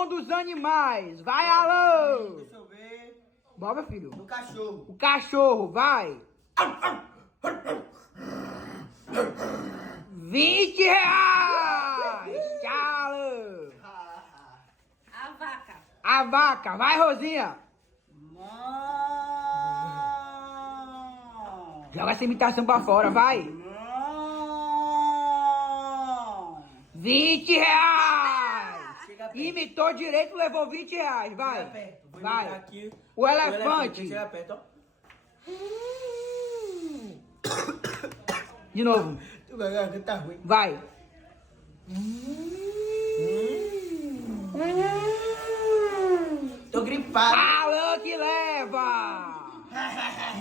som dos animais. Vai, Alan. Deixa eu ver. Bora, meu filho. Do cachorro. O cachorro, vai. R$20. Tchau. A vaca. A vaca, vai, Rosinha. Joga essa imitação pra fora, vai. R$20. Chega perto. Imitou direito, levou R$20, vai. Chega perto. Vou Vai. imitar aqui. O elefante. Chega perto, ó. De novo, Tu vai tá ruim. vai. Tô gripado. Alan que leva.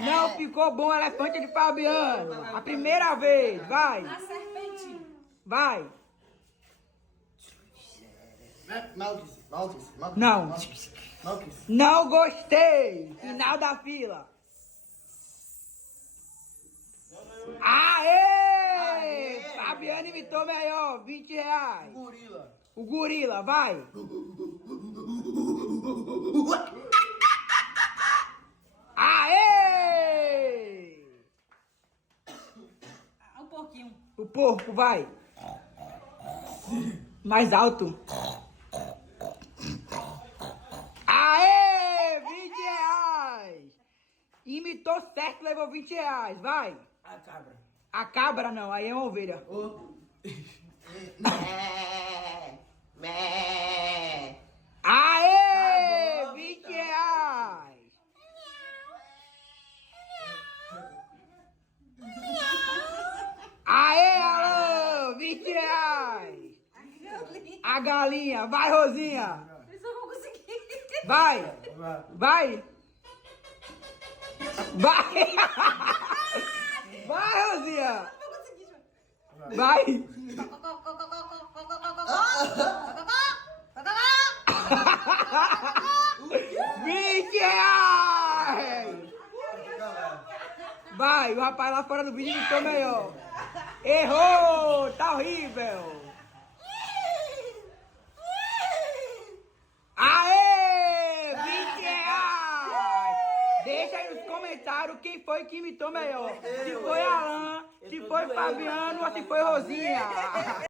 Não ficou bom o elefante de Fabiano. A primeira vez, vai. A serpente. Vai. Malquice. Não. Malquice. Não gostei. Final da fila. Aê! Fabiano imitou melhor. R$20. Gorila. O gorila, vai. Aê! Um porquinho. O porco, vai. Mais alto. Aê! R$20. Imitou certo, levou R$20. Vai. A cabra. A cabra não, aí é uma ovelha. Aê! Tá bom, R$20. Aê, Alan! R$20. A galinha, vai, Rosinha. Isso eu vou conseguir. Vai, vai. Vai. Vai, Rosinha. Não vou conseguir, João. Vai. R$20. Vai, o rapaz lá fora do vídeo imitou melhor. Errou, tá horrível. Aê, R$20. Deixa aí nos comentários quem foi que imitou melhor. Se foi Alan, se foi Fabiano ou se foi Rosinha.